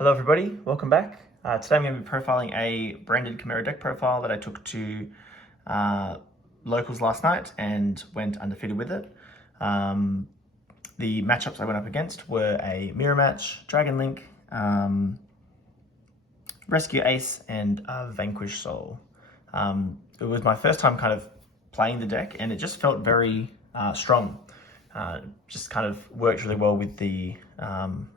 Hello everybody, welcome back. Today I'm going to be profiling a Branded Chimera deck profile that I took to locals last night and went undefeated with it. The matchups I went up against were a Mirror Match, Dragon Link, Rescue Ace, and Vanquish Soul. It was my first time kind of playing the deck and it just felt very strong. Just kind of worked really well with the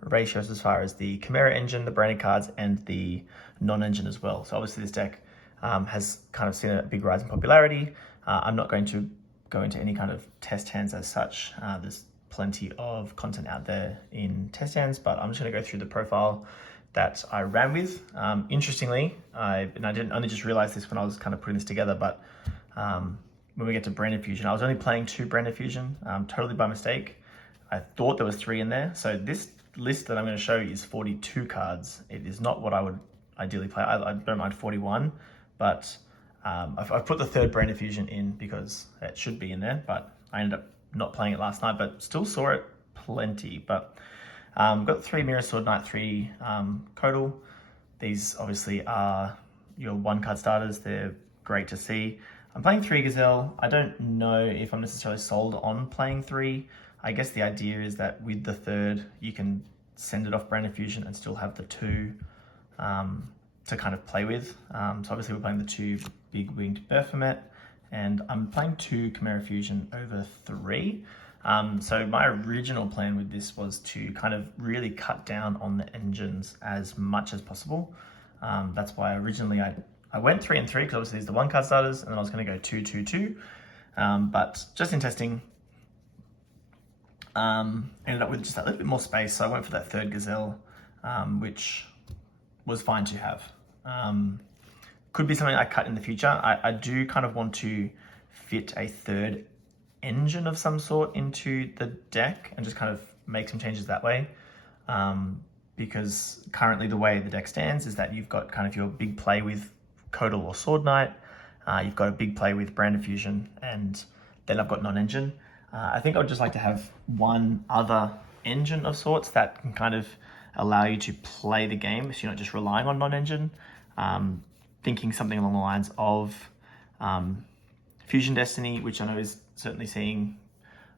ratios as far as the Chimera engine, the branded cards, and the non-engine as well. So obviously this deck has kind of seen a big rise in popularity. I'm not going to go into any kind of test hands as such. There's plenty of content out there in test hands, but I'm just going to go through the profile that I ran with. Interestingly, I didn't only just realize this when I was kind of putting this together, but when we get to Branded Fusion, I was only playing 2 Branded Fusion, totally by mistake. I thought there was 3 in there. So this list that I'm going to show you is 42 cards. It is not what I would ideally play. I don't mind 41, but I've put the 3rd Branded Fusion in because it should be in there, but I ended up not playing it last night, but still saw it plenty. But got 3 Mirror Sword Knight, 3 Codal. These obviously are your 1-card starters. They're great to see. I'm playing 3 Gazelle. I don't know if I'm necessarily sold on playing 3. I guess the idea is that with the 3rd, you can send it off Branded Fusion and still have the 2 to kind of play with. So obviously we're playing the 2 big winged Baphomet, and I'm playing 2 Chimera Fusion over 3. So my original plan with this was to kind of really cut down on the engines as much as possible. That's why originally I went 3 and 3 because obviously these are the 1-card starters, and then I was going to go 2, 2, 2. But just in testing, ended up with just a little bit more space, so I went for that 3rd Gazelle, which was fine to have. Could be something I cut in the future. I do kind of want to fit a 3rd engine of some sort into the deck and just kind of make some changes that way. Because currently the way the deck stands is that you've got kind of your big play with Codal or Sword Knight, you've got a big play with Branded Fusion, and then I've got non-engine. I think I would just like to have one other engine of sorts that can kind of allow you to play the game, so you're not just relying on non-engine. Thinking something along the lines of Fusion Destiny, which I know is certainly seeing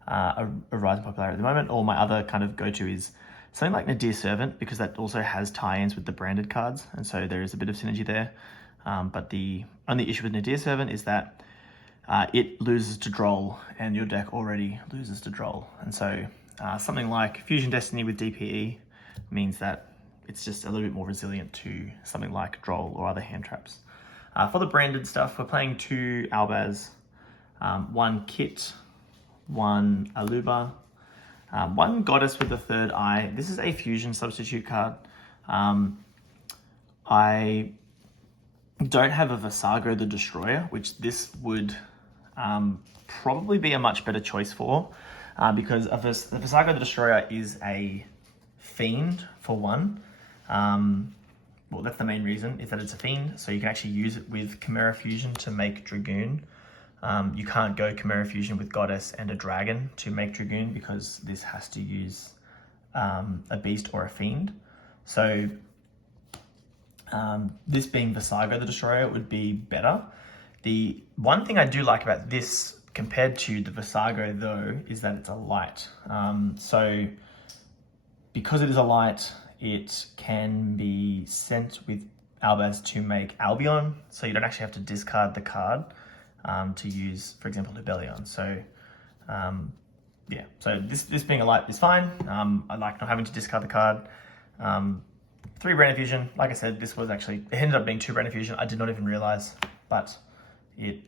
a rise in popularity at the moment, or my other kind of go-to is something like Nadir Servant, because that also has tie-ins with the branded cards, and so there is a bit of synergy there. But the only issue with Nadir Servant is that it loses to Droll, and your deck already loses to Droll. And so something like Fusion Destiny with DPE means that it's just a little bit more resilient to something like Droll or other hand traps. For the branded stuff, we're playing 2 Albaz, 1 Kit, 1 Aluba, 1 Goddess with the 3rd eye. This is a Fusion substitute card. I don't have a Visago the Destroyer, which this would probably be a much better choice for, because the Visago the Destroyer is a fiend for 1. Well, that's the main reason, is that it's a fiend, so you can actually use it with Chimera Fusion to make Dragoon. You can't go Chimera Fusion with Goddess and a Dragon to make Dragoon, because this has to use a Beast or a Fiend. So this being Visago the Destroyer would be better. The one thing I do like about this compared to the Visago though is that it's a light. So because it is a light, it can be sent with Albaz to make Albion, so you don't actually have to discard the card to use, for example, Lubellion. So yeah, so this being a light is fine. I like not having to discard the card. 3 Branded Fusion, like I said, this was actually, it ended up being 2 Branded Fusion. I did not even realize, but it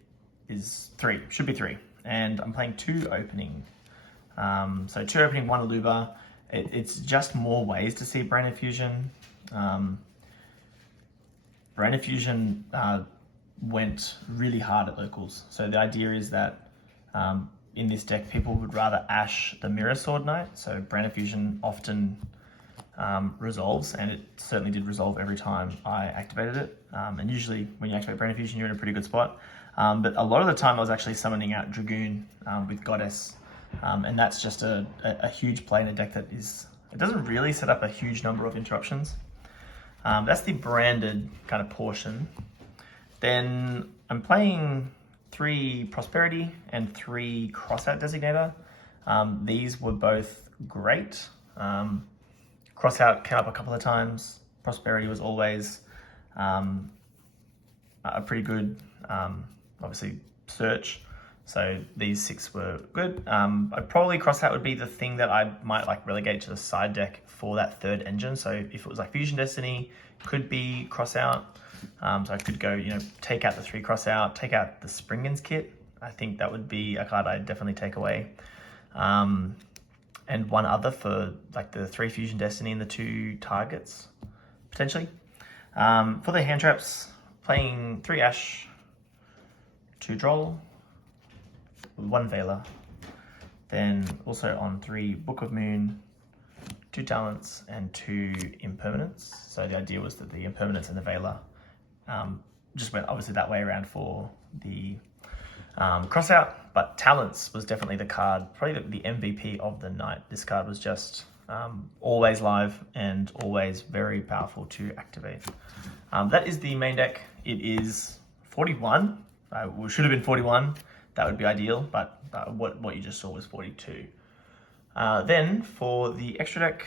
is 3, should be 3. And I'm playing 2 opening. So 2 opening, 1 Aluba. It's just more ways to see Branded Fusion. Branded Fusion went really hard at locals. So the idea is that in this deck, people would rather Ash the Mirror Sword Knight. So Branded Fusion often resolves, and it certainly did resolve every time I activated it. And usually when you activate Branded Fusion, you're in a pretty good spot. But a lot of the time I was actually summoning out Dragoon with Goddess. And that's just a huge play in a deck that is, it doesn't really set up a huge number of interruptions. That's the branded kind of portion. Then I'm playing 3 Prosperity and 3 Crossout Designator. These were both great. Crossout came up a couple of times. Prosperity was always a pretty good, obviously, search. So these 6 were good. I'd probably Crossout would be the thing that I might like relegate to the side deck for that 3rd engine. So if it was like Fusion Destiny, could be Crossout. So I could go, take out the 3 Crossout, take out the Springens kit. I think that would be a card I'd definitely take away. And one other for like the 3 Fusion Destiny and the 2 targets, potentially. For the hand traps, playing 3 Ash, 2 Droll, 1 Veiler, then also on 3 Book of Moon, 2 Talents, and 2 Impermanents. So the idea was that the Impermanents and the Veiler just went obviously that way around for the Crossout, but Talents was definitely the card, probably the MVP of the night. This card was just always live and always very powerful to activate. That is the main deck. It is 41. It should have been 41. That would be ideal, but what you just saw was 42. Then for the extra deck,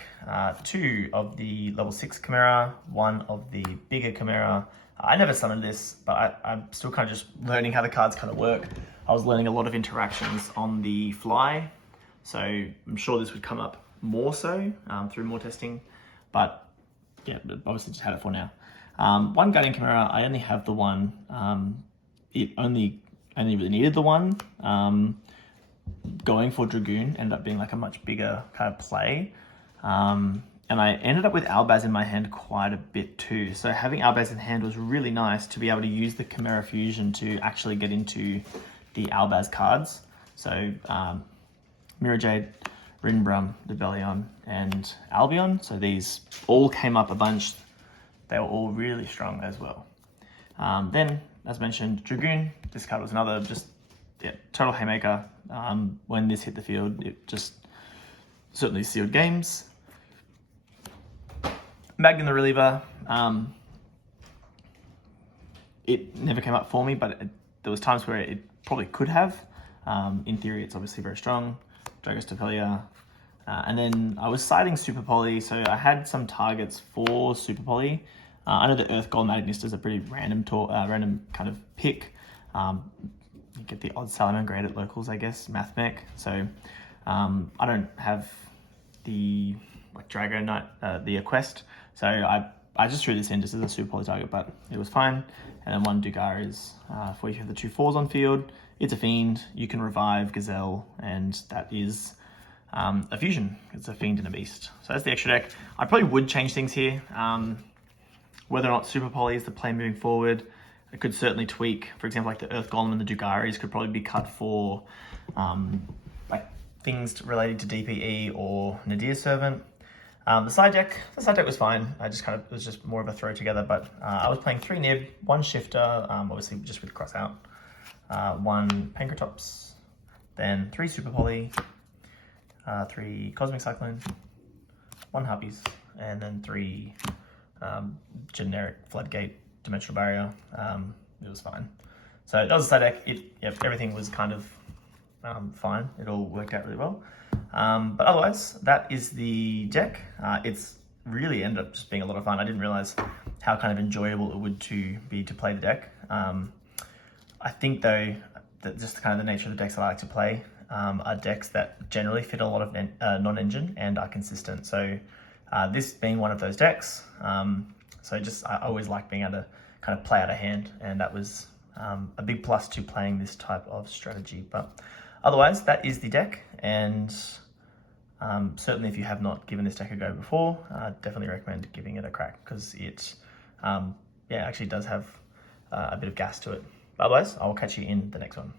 2 of the level 6 Chimera, 1 of the bigger Chimera. I never summoned this, but I'm still kind of just learning how the cards kind of work. I was learning a lot of interactions on the fly, so I'm sure this would come up more so through more testing, but yeah, obviously just had it for now. 1 Guardian Chimera, I only have the 1. It only really needed the 1. Going for Dragoon ended up being like a much bigger kind of play. And I ended up with Albaz in my hand quite a bit too. So having Albaz in hand was really nice to be able to use the Chimera Fusion to actually get into the Albaz cards. So Mirror Jade, Rinbrum, Debellion, and Albion. So these all came up a bunch. They were all really strong as well. Then, as mentioned, Dragoon. This card was another total haymaker. When this hit the field, it just certainly sealed games. Magnum the Reliever. It never came up for me, but there was times where it probably could have. In theory, it's obviously very strong. Dragos Depelia. And then I was siding Super Poly, so I had some targets for Super Poly. I know the Earth Gold Magnista is a pretty random kind of pick. You get the odd Salamander grade at locals, I guess, Math Mech. So I don't have the Drago Knight, the Quest. So I just threw this in just as a Super Poly target, but it was fine. And then 1 Dugar is for if you have the 2 4s on field. It's a Fiend. You can revive Gazelle, and that is a fusion. It's a Fiend and a Beast. So that's the extra deck. I probably would change things here. Whether or not Super Poly is the play moving forward, it could certainly tweak. For example, like the Earth Golem and the Dugaris could probably be cut for things related to DPE or Nadir Servant. The side deck was fine. It was just more of a throw together, but I was playing 3 Nib, 1 Shifter, obviously just with Crossout, 1 Pankratops, then 3 Super Poly, 3 Cosmic Cyclone, 1 Harpies, and then 3 generic Floodgate Dimensional Barrier. It was fine. So that was the side deck. Everything was kind of fine. It all worked out really well. But otherwise, that is the deck. It's really ended up just being a lot of fun. I didn't realize how kind of enjoyable it would be to play the deck. I think though that just kind of the nature of the decks I like to play are decks that generally fit a lot of non-engine and are consistent. So this being one of those decks. I always like being able to kind of play out of hand, and that was a big plus to playing this type of strategy. But otherwise, that is the deck, and certainly if you have not given this deck a go before, definitely recommend giving it a crack, because it actually does have a bit of gas to it. But otherwise, I will catch you in the next one.